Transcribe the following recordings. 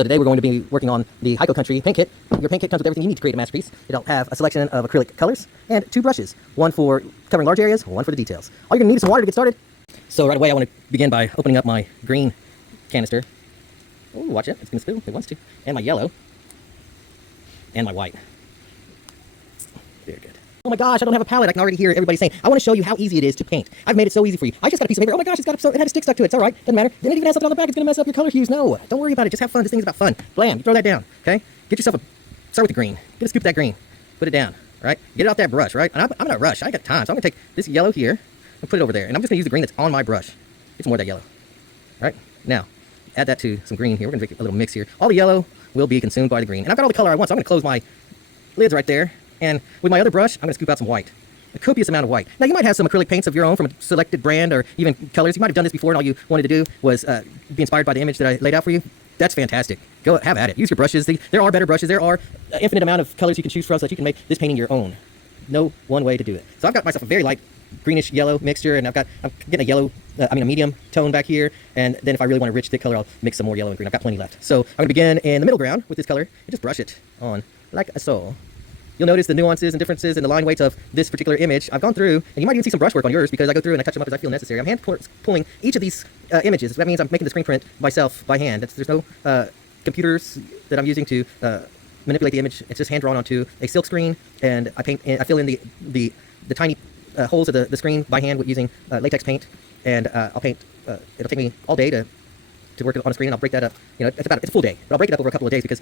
So today we're going to be working on the Hico Country paint kit. Your paint kit comes with everything you need to create a masterpiece. It'll have a selection of acrylic colors and 2 brushes, one for covering large areas, one for the details. All you're going to need is some water to get started. So right away I want to begin by opening up my green canister. Oh, watch it, it's going to spill if it wants to. And my yellow. And my white. Very good. Oh my gosh, I don't have a palette. I can already hear everybody saying, I want to show you how easy it is to paint. I've made it so easy for you. I just got a piece of paper. Oh my gosh, it had a stick stuck to it. It's all right. Doesn't matter. Then it even has something on the back. It's going to mess up your color hues. No, don't worry about it. Just have fun. This thing is about fun. Blam. You throw that down. Okay? Get yourself start with the green. Get a scoop of that green. Put it down. Right? Get it off that brush, right? And I'm in a rush. I got time. So I'm going to take this yellow here and put it over there. And I'm just going to use the green that's on my brush. Get some more of that yellow. All right? Now, add that to some green here. We're going to make a little mix here. All the yellow will be consumed by the green. And I've got all the color I want, so I'm going to close my lids right there. And with my other brush, I'm going to scoop out some white. A copious amount of white. Now, you might have some acrylic paints of your own from a selected brand or even colors. You might have done this before and all you wanted to do was be inspired by the image that I laid out for you. That's fantastic. Go have at it. Use your brushes. There are better brushes. There are an infinite amount of colors you can choose from so that you can make this painting your own. No one way to do it. So I've got myself a very light greenish yellow mixture, and I'm getting a yellow, a medium tone back here, and then if I really want a rich, thick color, I'll mix some more yellow and green. I've got plenty left. So I'm going to begin in the middle ground with this color and just brush it on like so. You'll notice the nuances and differences in the line weights of this particular image. I've gone through, and you might even see some brushwork on yours because I go through and I touch them up as I feel necessary. I'm hand pulling each of these images. That means I'm making the screen print myself by hand. There's no computers that I'm using to manipulate the image. It's just hand drawn onto a silk screen, and I fill in the tiny holes of the screen by hand using latex paint, and I'll paint. It'll take me all day to work on a screen, and I'll break that up. You know, it's a full day, but I'll break it up over a couple of days because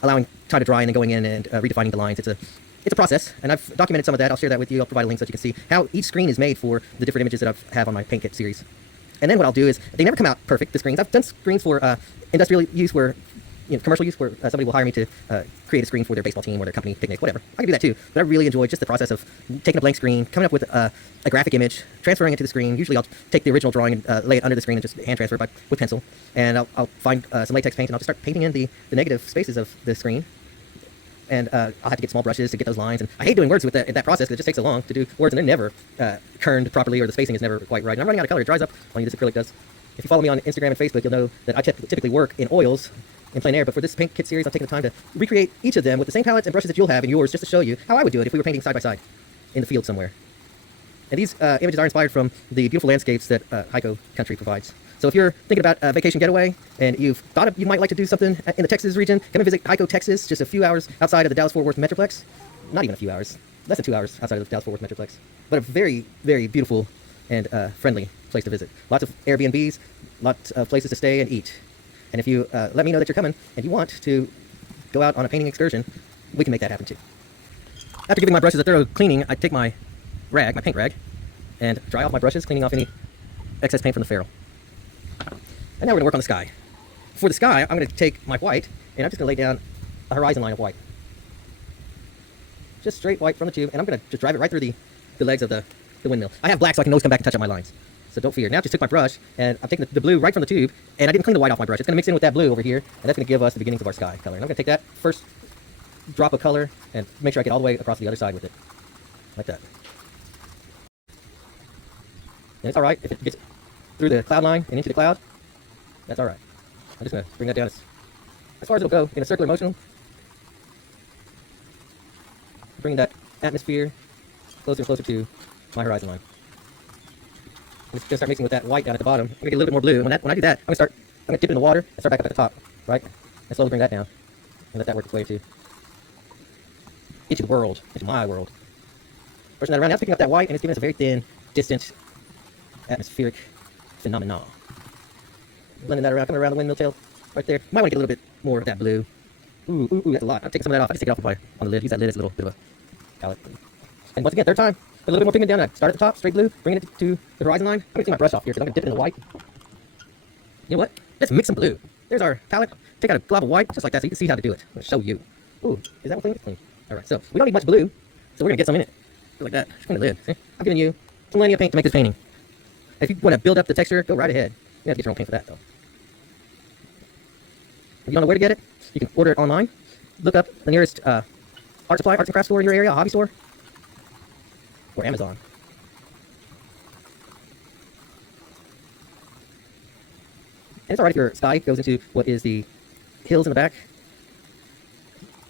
allowing time to dry and then going in and redefining the lines. It's a process, and I've documented some of that. I'll share that with you. I'll provide a link so that you can see how each screen is made for the different images that I have on my paint kit series. And then what I'll do is, they never come out perfect, the screens. I've done screens for industrial use where, commercial use where somebody will hire me to create a screen for their baseball team or their company picnic, whatever. I can do that too, but I really enjoy just the process of taking a blank screen, coming up with a graphic image, transferring it to the screen. Usually I'll take the original drawing and lay it under the screen and just hand transfer it with pencil. And I'll find some latex paint and I'll just start painting in the negative spaces of the screen. And I'll have to get small brushes to get those lines. And I hate doing words with that process because it just takes so long to do words, and they're never kerned properly, or the spacing is never quite right. And I'm running out of color. It dries up on you, this acrylic does. If you follow me on Instagram and Facebook, you'll know that I typically work in oils in plein air. But for this paint kit series, I'm taking the time to recreate each of them with the same palettes and brushes that you'll have in yours, just to show you how I would do it if we were painting side by side in the field somewhere. And these images are inspired from the beautiful landscapes that Hico Country provides. So if you're thinking about a vacation getaway and you've thought you might like to do something in the Texas region, come and visit Hico, Texas, just a few hours outside of the Dallas-Fort Worth Metroplex. Not even a few hours, less than 2 hours outside of the Dallas-Fort Worth Metroplex. But a very, very beautiful and friendly place to visit. Lots of Airbnbs, lots of places to stay and eat. And if you let me know that you're coming and you want to go out on a painting excursion, we can make that happen too. After giving my brushes a thorough cleaning, I take my paint rag, and dry off my brushes, cleaning off any excess paint from the ferrule. And now we're going to work on the sky. For the sky, I'm going to take my white, and I'm just going to lay down a horizon line of white. Just straight white from the tube, and I'm going to just drive it right through the legs of the windmill. I have black, so I can always come back and touch up my lines. So don't fear. Now I just took my brush, and I'm taking the blue right from the tube, and I didn't clean the white off my brush. It's going to mix in with that blue over here, and that's going to give us the beginnings of our sky color. And I'm going to take that first drop of color and make sure I get all the way across the other side with it. Like that. And it's all right if it gets through the cloud line and into the cloud. That's all right. I'm just going to bring that down as far as it'll go in a circular motion. Bringing that atmosphere closer and closer to my horizon line. I'm just going to start mixing with that white down at the bottom. I'm going to get a little bit more blue. And when I do that, I'm going to dip it in the water and start back up at the top, right? And slowly bring that down and let that work its way into the world, into my world. Pushing that around. Now it's picking up that white, and it's giving us a very thin, distant, atmospheric phenomenon. Blending that around, coming around the windmill tail right there. You might want to get a little bit more of that blue. Ooh, that's a lot. I'm taking some of that off. I just take it off on the lid. Use that lid as a little bit of a palette. And once again, third time, put a little bit more pigment down. I start at the top, straight blue, bringing it to the horizon line. I'm going to take my brush off here, so I'm going to dip it in the white. You know what? Let's mix some blue. There's our palette. Take out a glob of white, just like that, so you can see how to do it. I'm going to show you. Ooh, is that one clean? It's clean. All right, so we don't need much blue, so we're going to get some in it. Like that. Just clean the lid. See? I'm giving you plenty of paint to make this painting. If you want to build up the texture, go right ahead. You have to get your own paint for that, though. If you don't know where to get it, you can order it online. Look up the nearest art supply, arts and crafts store in your area, a hobby store, or Amazon. And it's alright if your sky goes into what is the hills in the back.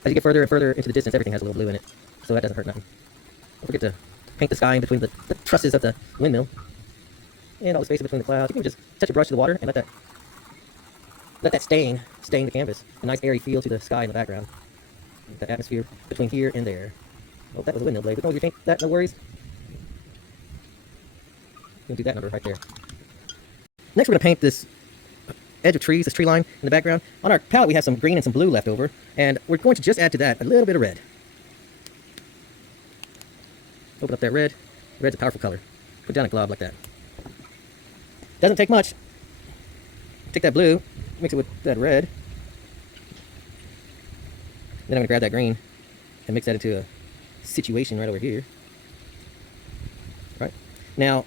As you get further and further into the distance, everything has a little blue in it, so that doesn't hurt nothing. Don't forget to paint the sky in between the trusses of the windmill, and all the space in between the clouds. You can just touch your brush to the water and let that stain the canvas. A nice airy feel to the sky in the background. That atmosphere between here and there. Oh, that was a windmill blade, but don't you paint that, no worries. You can do that number right there. Next, we're going to paint this edge of trees, this tree line in the background. On our palette, we have some green and some blue left over, and we're going to just add to that a little bit of red. Open up that red. Red's a powerful color. Put down a glob like that. Doesn't take much. Take that blue, mix it with that red. Then I'm going to grab that green and mix that into a situation right over here. Right? Now,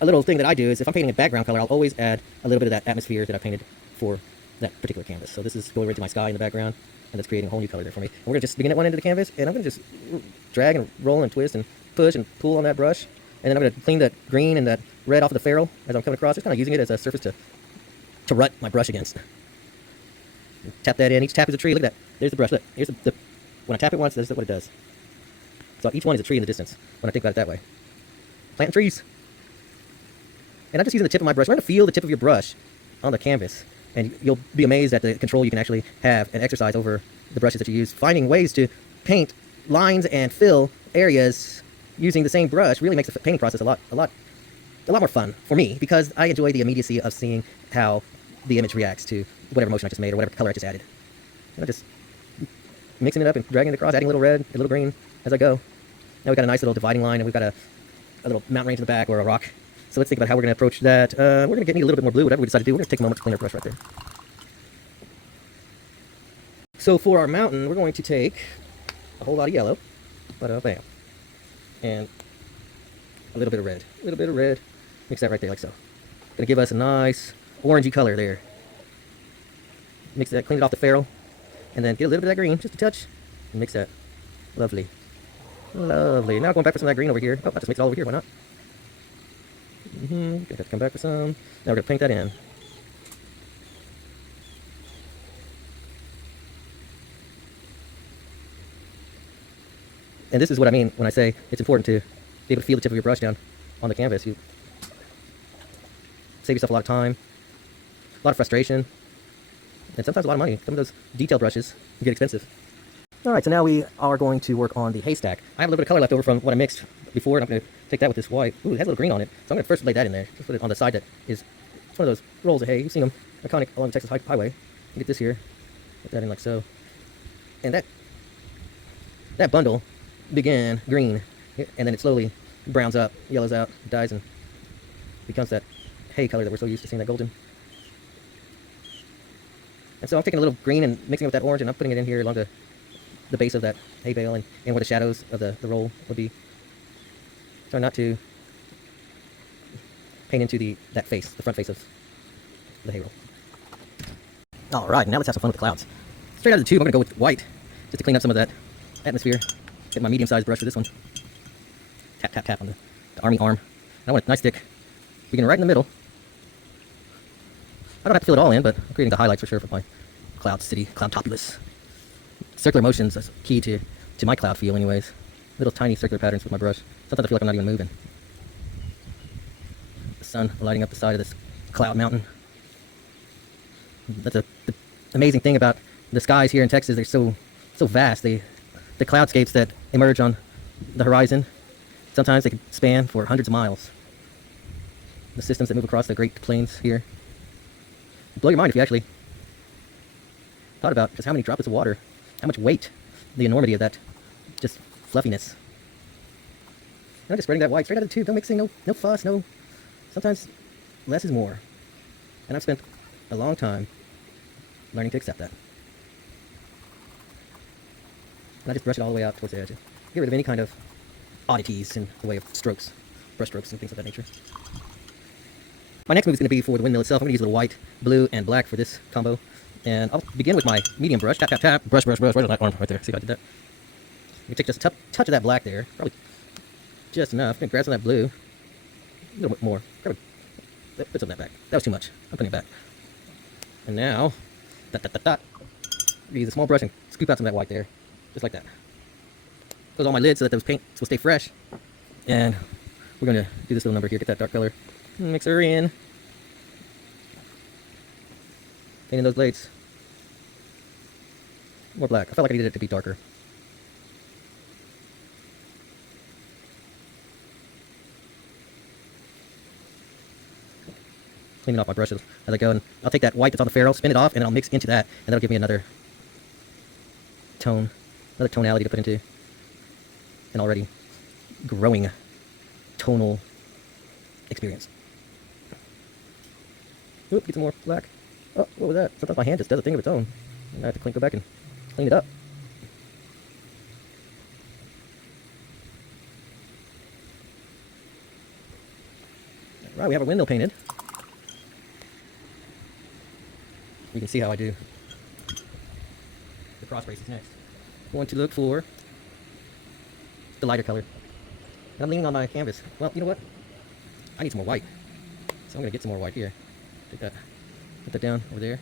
a little thing that I do is if I'm painting a background color, I'll always add a little bit of that atmosphere that I painted for that particular canvas. So this is going right to my sky in the background, and that's creating a whole new color there for me. And we're going to just begin at one end of the canvas, and I'm going to just drag and roll and twist and push and pull on that brush. And then I'm going to clean that green and that red off of the ferrule as I'm coming across, just kind of using it as a surface to rut my brush against. Tap that in. Each tap is a tree. Look at that. There's the brush. Look. Here's when I tap it once, this is what it does. So each one is a tree in the distance when I think about it that way. Planting trees. And I'm just using the tip of my brush. Learn to feel the tip of your brush on the canvas, and you'll be amazed at the control you can actually have and exercise over the brushes that you use. Finding ways to paint lines and fill areas using the same brush really makes the painting process a lot more fun for me, because I enjoy the immediacy of seeing how the image reacts to whatever motion I just made or whatever color I just added. And I'm just mixing it up and dragging it across, adding a little red, a little green as I go. Now we've got a nice little dividing line, and we've got a little mountain range in the back, or a rock. So let's think about how we're going to approach that. We're going to need a little bit more blue, whatever we decide to do. We're going to take a moment to clean our brush right there. So for our mountain, we're going to take a whole lot of yellow, bam, and a little bit of red. A little bit of red. Mix that right there like so. Going to give us a nice orangey color there. Mix that, clean it off the ferrule, and then get a little bit of that green, just a touch, and mix that. Lovely. Lovely. Now going back for some of that green over here. Oh, I'll just mix it all over here, why not? Gonna have to come back for some. Now we're gonna paint that in. And this is what I mean when I say it's important to be able to feel the tip of your brush down on the canvas. You save yourself a lot of time, a lot of frustration, and sometimes a lot of money. Some of those detail brushes get expensive. Alright, so now we are going to work on the haystack. I have a little bit of color left over from what I mixed before, and I'm going to take that with this white. Ooh, it has a little green on it. So I'm going to first lay that in there. Just put it on the side that is, it's one of those rolls of hay. You've seen them, iconic along the Texas Highway. You get this here, put that in like so. And that bundle began green, and then it slowly browns up, yellows out, dies, and becomes that hay color that we're so used to seeing, that golden. And so I'm taking a little green and mixing it with that orange, and I'm putting it in here along the base of that hay bale and where the shadows of the roll would be. Try not to paint into that face, the front face of the hay roll. Alright, now let's have some fun with the clouds. Straight out of the tube, I'm going to go with white, just to clean up some of that atmosphere. Get my medium-sized brush for this one. Tap, tap, tap on the army arm. And I want a nice thick, beginning right in the middle. I don't have to fill it all in, but I'm creating the highlights for sure for my cloud city, cloudtopulous. Circular motions is key to my cloud feel anyways. Little tiny circular patterns with my brush. Sometimes I feel like I'm not even moving. The sun lighting up the side of this cloud mountain. That's the amazing thing about the skies here in Texas. They're so vast. The cloudscapes that emerge on the horizon, sometimes they can span for hundreds of miles. The systems that move across the Great Plains here. Blow your mind if you actually thought about just how many droplets of water, how much weight, the enormity of that just fluffiness. And I'm just spreading that white straight out of the tube. No mixing, no fuss, no. Sometimes less is more. And I've spent a long time learning to accept that. And I just brush it all the way out towards the edge. Get rid of any kind of oddities in the way of strokes, brush strokes and things of that nature. My next move is going to be for the windmill itself. I'm going to use a little white, blue, and black for this combo. And I'll begin with my medium brush. Tap, tap, tap. Brush, brush, brush. Right on that arm right there. See how I did that? You take just a touch of that black there. Probably just enough. I'm going to grab some of that blue. A little bit more. Probably put some of that back. That was too much. I'm putting it back. And now, dot, dot, dot, dot. Use a small brush and scoop out some of that white there, just like that. Close all my lids so that those paints will stay fresh. And we're gonna do this little number here, get that dark color. Mix her in. Painting those blades. More black. I felt like I needed it to be darker. Cleaning off my brushes as I go, and I'll take that white that's on the ferrule, spin it off, and then I'll mix into that, and that'll give me another tone, another tonality to put into an already growing tonal experience. Oop, get some more black. Oh, what was that? Sometimes my hand just does a thing of its own. And I have to go back and clean it up. Right, we have our windmill painted. You can see how I do the cross braces next. I'm going to look for the lighter color. And I'm leaning on my canvas. Well, you know what? I need some more white. So I'm going to get some more white here. Take that, put that down over there.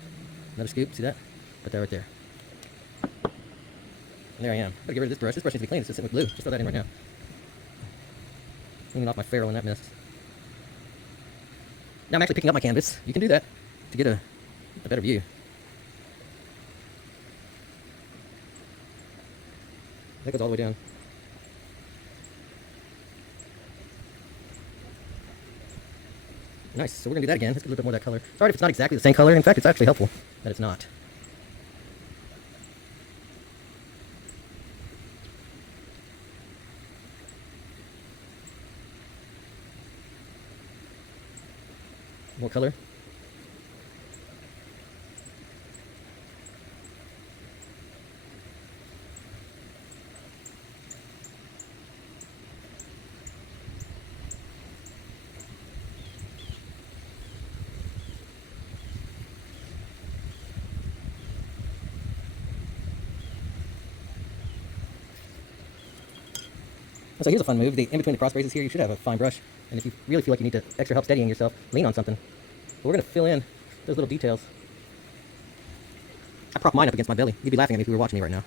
Another scoop, see that? Put that right there. And there I am. Gotta get rid of this brush. This brush needs to be clean. It's just sitting with glue. Just throw that in right now. Cleaning off my ferrule in that mess. Now I'm actually picking up my canvas. You can do that to get a better view. That goes all the way down. Nice. So we're gonna do that again. Let's get a little bit more of that color. Sorry if it's not exactly the same color. In fact, it's actually helpful that it's not. More color. So here's a fun move. In between the cross braces here, you should have a fine brush. And if you really feel like you need extra help steadying yourself, lean on something. But we're going to fill in those little details. I prop mine up against my belly. You'd be laughing at me if you were watching me right now.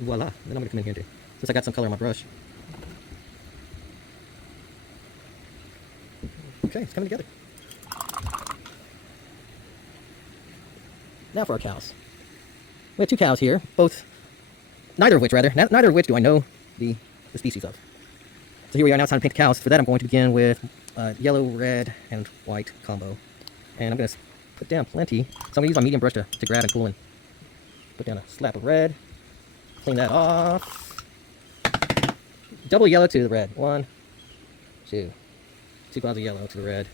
Voila. Then I'm going to come in here too. Since I got some color on my brush. Okay, it's coming together. Now for our cows. We have two cows here, neither of which do I know the species of. So here we are now, it's time to paint the cows. For that I'm going to begin with yellow, red, and white combo. And I'm going to put down plenty. So I'm going to use my medium brush to grab and pull in. Put down a slap of red. Clean that off. Double yellow to the red. 1, 2. 2 clouds of yellow to the red.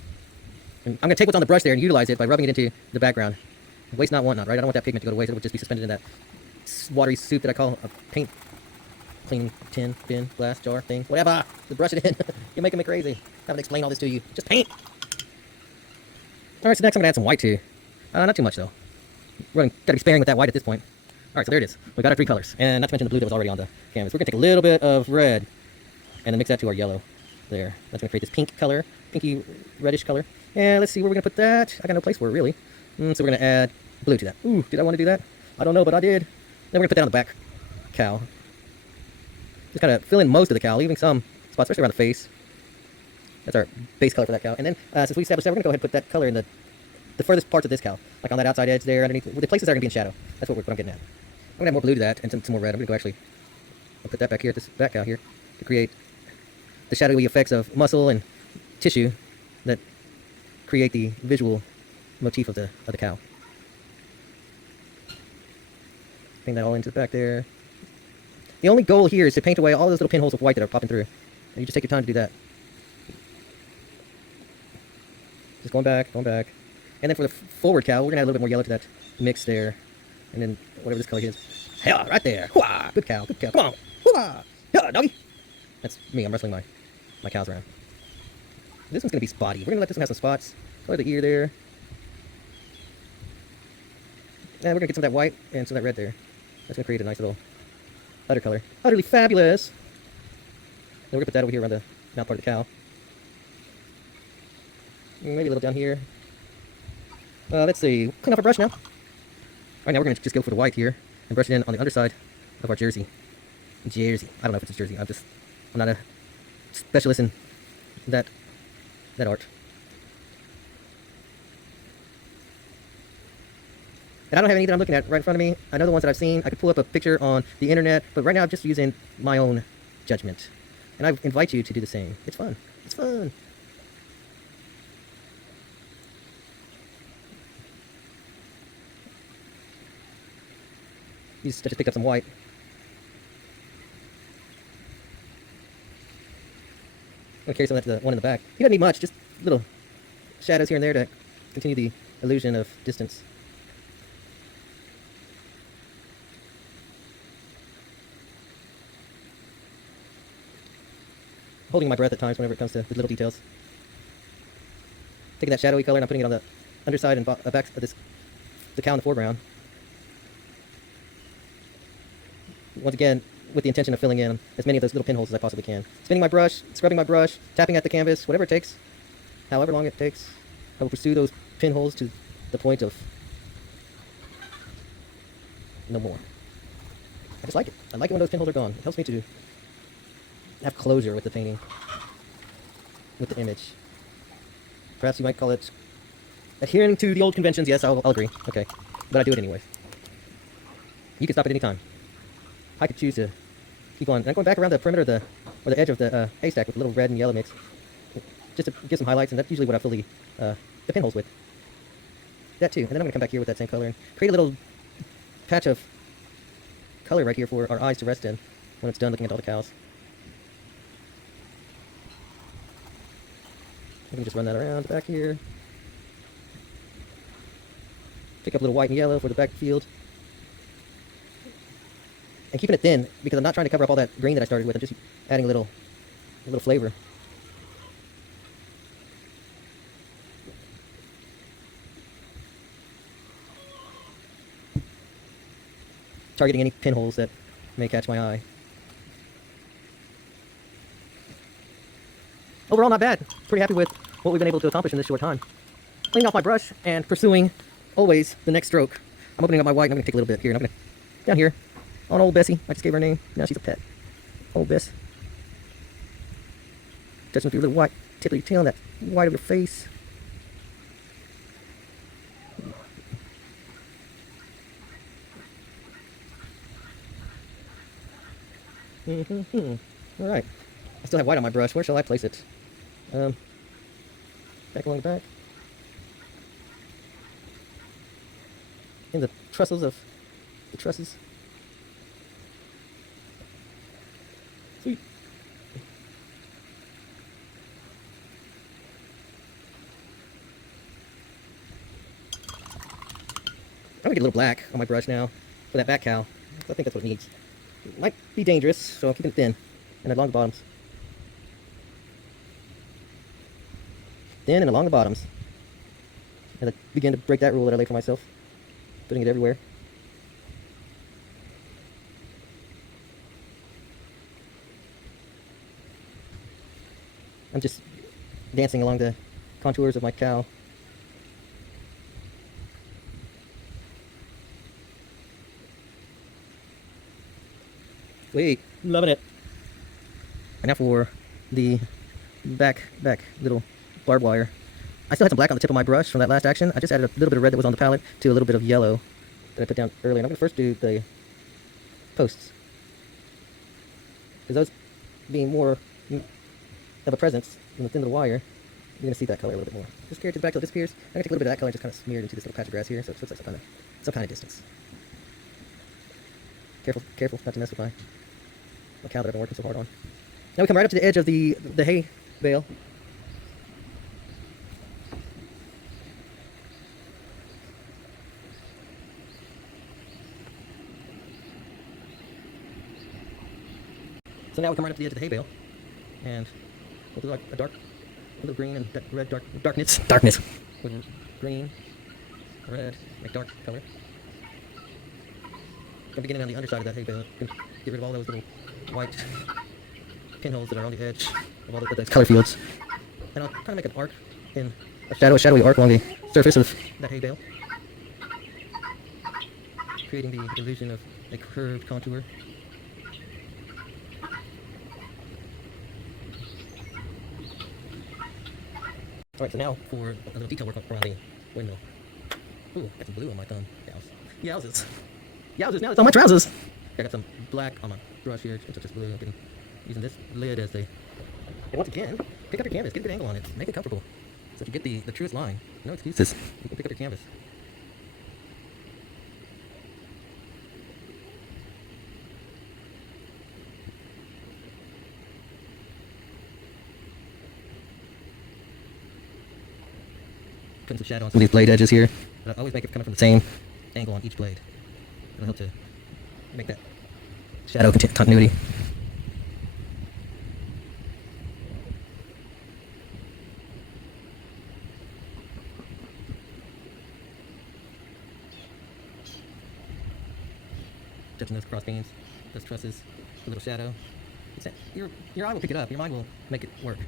And I'm going to take what's on the brush there and utilize it by rubbing it into the background. Waste not, want not, right? I don't want that pigment to go to waste. It would just be suspended in that watery soup that I call a paint cleaning tin, bin, glass, jar, thing, whatever. Just brush it in. You're making me crazy. Having to explain all this to you. Just paint. Alright, so next I'm going to add some white too. Not too much though. We're going to be sparing with that white at this point. Alright, so there it is. We got our 3 colors. And not to mention the blue that was already on the canvas. We're going to take a little bit of red and then mix that to our yellow there. That's going to create this pink color, pinky reddish color. And let's see where we're going to put that. I got no place for it really. So we're going to add blue to that. Ooh, did I want to do that? I don't know, but I did. Then we're going to put that on the back cow. Just kind of fill in most of the cow, leaving some spots, especially around the face. That's our base color for that cow. And then, since we established that, we're going to go ahead and put that color in the furthest parts of this cow. Like on that outside edge there, underneath, the places that are going to be in shadow. That's what I'm getting at. I'm going to add more blue to that, and some more red. I'm going to go actually, I'll put that back here, at this back cow here, to create the shadowy effects of muscle and tissue that create the visual motif of the cow. Paint that all into the back there. The only goal here is to paint away all those little pinholes of white that are popping through. And you just take your time to do that. Just going back. And then for the forward cow, we're going to add a little bit more yellow to that mix there. And then whatever this color is. Yeah, right there. Hoo-ah! Good cow. Come on. Hoo-ah! Yeah, doggy. That's me. I'm wrestling my cows around. This one's going to be spotty. We're going to let this one have some spots. Color the ear there. And we're going to get some of that white and some of that red there. That's going to create a nice little udder color. Utterly fabulous. we're going to put that over here around the mouth part of the cow. Maybe a little down here. Let's see. Clean off our brush now. Alright, now we're going to just go for the white here and brush it in on the underside of our jersey. Jersey. I don't know if it's a jersey. I'm not a specialist in that art. And I don't have any that I'm looking at right in front of me. I know the ones that I've seen. I could pull up a picture on the internet, but right now I'm just using my own judgment. And I invite you to do the same. It's fun. It's fun. I just picked up some white. I'm going to carry some of that to the one in the back. You don't need much, just little shadows here and there to continue the illusion of distance. Holding my breath at times whenever it comes to the little details. Taking that shadowy color and I'm putting it on the underside and back of the cow in the foreground. Once again, with the intention of filling in as many of those little pinholes as I possibly can. Spinning my brush, scrubbing my brush, tapping at the canvas, whatever it takes, however long it takes. I will pursue those pinholes to the point of no more. I just like it. I like it when those pinholes are gone. It helps me to have closure with the painting, with the image. Perhaps you might call it adhering to the old conventions. Yes, I'll agree. Okay. But I do it anyway. You can stop at any time. I could choose to keep on. I'm going back around the perimeter or the edge of the haystack with a little red and yellow mix, just to give some highlights, and that's usually what I fill the pinholes with. That too. And then I'm going to come back here with that same color and create a little patch of color right here for our eyes to rest in when it's done looking at all the cows. I can just run that around the back here. Pick up a little white and yellow for the back field. And keeping it thin, because I'm not trying to cover up all that green that I started with. I'm just adding a little flavor. Targeting any pinholes that may catch my eye. Overall, not bad. Pretty happy with what we've been able to accomplish in this short time. Cleaning off my brush and pursuing always the next stroke. I'm opening up my white and I'm going to take a little bit here. And I'm going to, down here, on old Bessie. I just gave her a name. Now she's a pet. Old Bess. Touching with your little white tip of your tail and that white of your face. Alright. I still have white on my brush. Where shall I place it? Back along the back. In the trusses of the trusses. Sweet. I'm gonna get a little black on my brush now for that back cow. I think that's what it needs. It might be dangerous, so I'm keeping it thin and along the bottoms. Thin and along the bottoms. And I begin to break that rule that I laid for myself, putting it everywhere. I'm just dancing along the contours of my cow. Sweet, loving it. And now for the back little barbed wire. I still had some black on the tip of my brush from that last action. I just added a little bit of red that was on the palette to a little bit of yellow that I put down earlier. And I'm going to first do the posts, because those being more of a presence in the thin little wire, you're going to see that color a little bit more. Just carry it to the back till it disappears. I'm going to take a little bit of that color and just kind of smear it into this little patch of grass here, so it looks like some kind of distance. Careful not to mess with my cow that I've been working so hard on. Now we come right up to the edge of the hay bale. So now we come right up to the edge of the hay bale, and we'll do like a little green and red darkness with green, red, like dark color. I'm beginning on the underside of that hay bale. Get rid of all those little white pinholes that are on the edge of all the color fields. And I'll kind of make an arc in a shadowy arc along the surface of that hay bale, creating the illusion of a curved contour. Alright, so now for a little detail work around the windmill. Ooh, got some blue on my thumb. Yowzes. Yowzes, now it's on my trousers! I got some black on my brush here, it's just blue. I'm using this lid as the... And once again, pick up your canvas, get a good angle on it, make it comfortable. So that you get the truest line. No excuses. You can pick up your canvas. Putting some shadow on some of these blade edges here. But I always make it coming from the same angle on each blade. It'll help to make that shadow continuity. Touching those cross beams, those trusses, a little shadow. Your eye will pick it up. Your mind will make it work.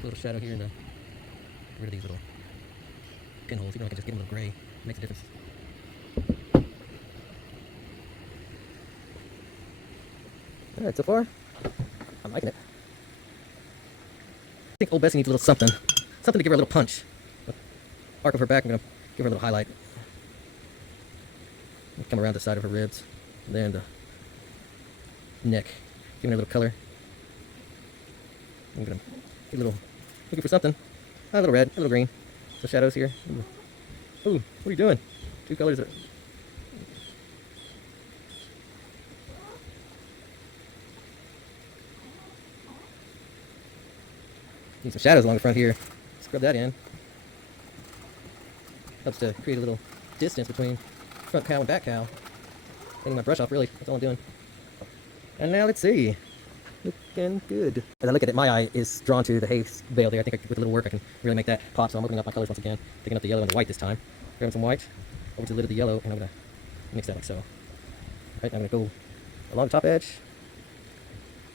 A little shadow here, and get rid of these little pinholes. You know, I can just give them a little gray. It makes a difference. Alright, so far, I'm liking it. I think old Bessie needs a little something. Something to give her a little punch. The arc of her back, I'm going to give her a little highlight. Come around the side of her ribs. And then the neck. Giving her a little color. I'm going to get a little... Looking for something. A little red, a little green. The shadows here. Ooh, what are you doing? Two colors are... Need some shadows along the front here. Scrub that in. Helps to create a little distance between front cow and back cow. Taking my brush off, really. That's all I'm doing. And now let's see. Looking good. As I look at it, my eye is drawn to the hay bale there. I think with a little work I can really make that pop. So I'm opening up my colors once again. Picking up the yellow and the white this time. Grabbing some white. Over to the lid of the yellow, and I'm going to mix that like so. Right, I'm going to go along the top edge.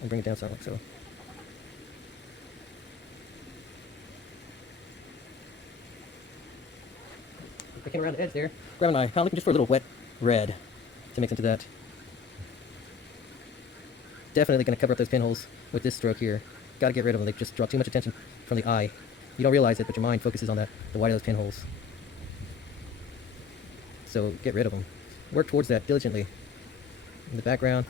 And bring it down like so. I came around the edge there, grabbing my, kind of looking just for a little wet red to mix into that. Definitely going to cover up those pinholes with this stroke here. Got to get rid of them. They just draw too much attention from the eye. You don't realize it, but your mind focuses on the white of those pinholes. So get rid of them. Work towards that diligently. In the background.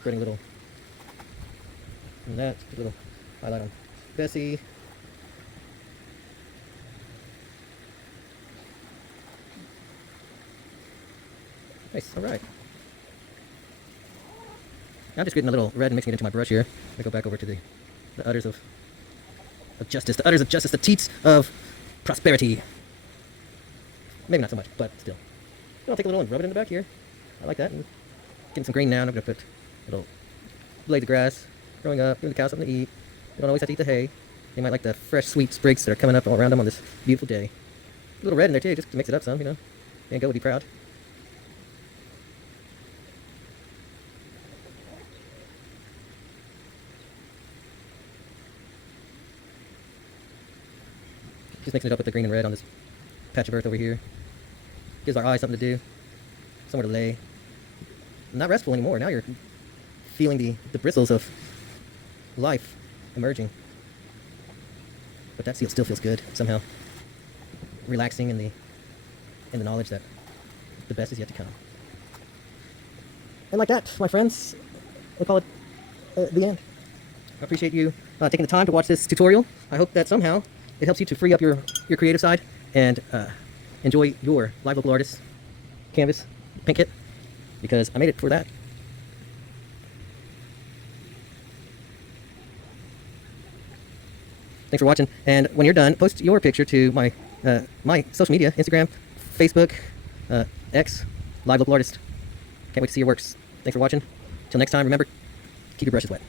Spreading a little. And that, a little highlight on Bessie. Nice, alright. Now I'm just getting a little red and mixing it into my brush here. I go back over to the udders of justice. The udders of justice, the teats of prosperity. Maybe not so much, but still. I'll take a little and rub it in the back here. I like that. And getting some green now, and I'm going to put little blades of grass growing up, giving the cows something to eat. You don't always have to eat the hay. They might like the fresh, sweet sprigs that are coming up all around them on this beautiful day. A little red in there too, just to mix it up some, you know. Van Gogh would be proud. Just mixing it up with the green and red on this patch of earth over here. Gives our eyes something to do, somewhere to lay. Not restful anymore. Now you're feeling the bristles of life emerging. But that still feels good somehow. Relaxing in the knowledge that the best is yet to come. And like that, my friends, we'll call it the end. I appreciate you taking the time to watch this tutorial. I hope that somehow it helps you to free up your creative side and enjoy your live local artist canvas paint kit, because I made it for that. Thanks for watching, and when you're done, post your picture to my my social media, Instagram, Facebook, X, live local artist. Can't wait to see your works. Thanks for watching. Till next time, remember, keep your brushes wet.